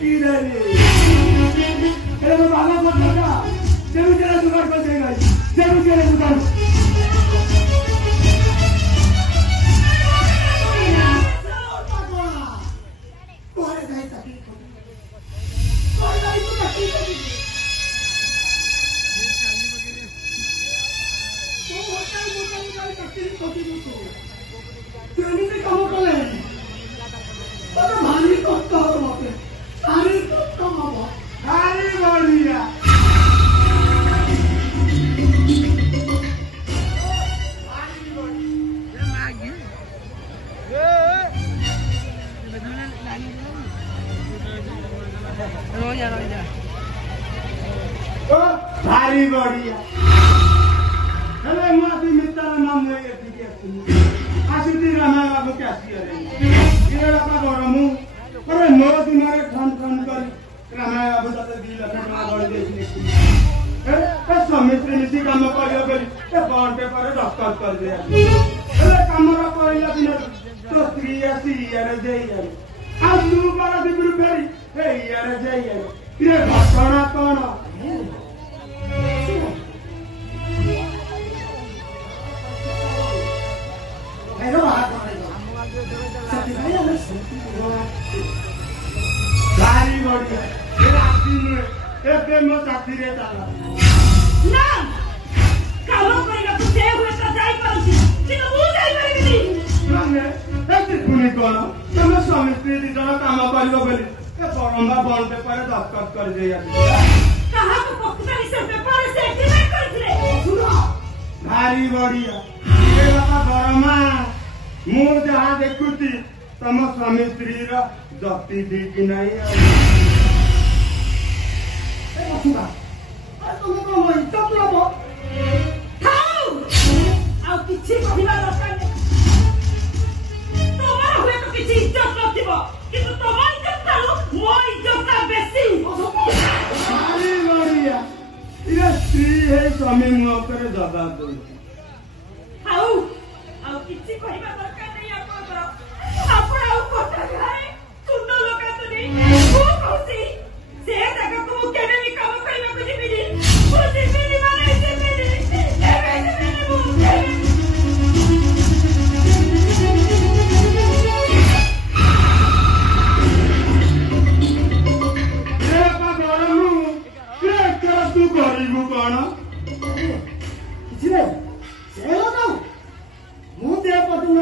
की रे ए बाबा को लगा जरूर तेरा दुकान पर देगा जरूर तेरा दुकान भारी बढ़िया हेलो माती मित्र नाम है ये ठीक है आसिती रामा बाबू क्या सिया ये लगा गरमु अरे मोर दिमाग ठन ठन कर रामा बाबू जाते दी लखन गड़ दे ए समित्र मिसी काम करियो बेली ए बॉन्ड पेपर दस्तखत कर दे हेले कामरा कइला दिन तो स्त्री आसी यार जेई यार आज तू बारा दिबरु फेरी ए यार जेई यार ये घटना कोन भारी बढ़िया ये राती में एक दिन में साथी रे ताला ना काम करेगा तो दे हुए तो जाई पाउची कि वो जाई पारेगी माने ऐसे पुनी कोन तुम स्वामी स्त्री दी जण काम करियो बेली ए परंबा बॉन्ड पेपर दस्तखत कर दे यार कहा को पक्का से पेपर से एक्टिवेट करथिले सुनो भारी बढ़िया ये लगा गरमा मु जहां देखुती तम स्वामी स्त्री रा जति दी कि नहीं ए बसुगा आ तुम को मैं इज्जत लबो थाऊ आ किछि कहिबा दरकार नै तोमार हुए तो किछि इज्जत नथिबो किंतु तोमार इज्जत तालु मो इज्जत ता बेसी भारी बढ़िया ये स्त्री है स्वामी मुंह पर जवाब दो थाऊ आ किछि कहिबा दरकार नै आपण आउ कोटा घरे सुंदर लोक आतनी को कहसी से जगह को केने भी काम करबा को जिबिनी को जिबिनी माने जिबिनी एबे मु ए बा गरमु के कर तू करिबु कोन किछि नै से लगाऊ मु दे पतंग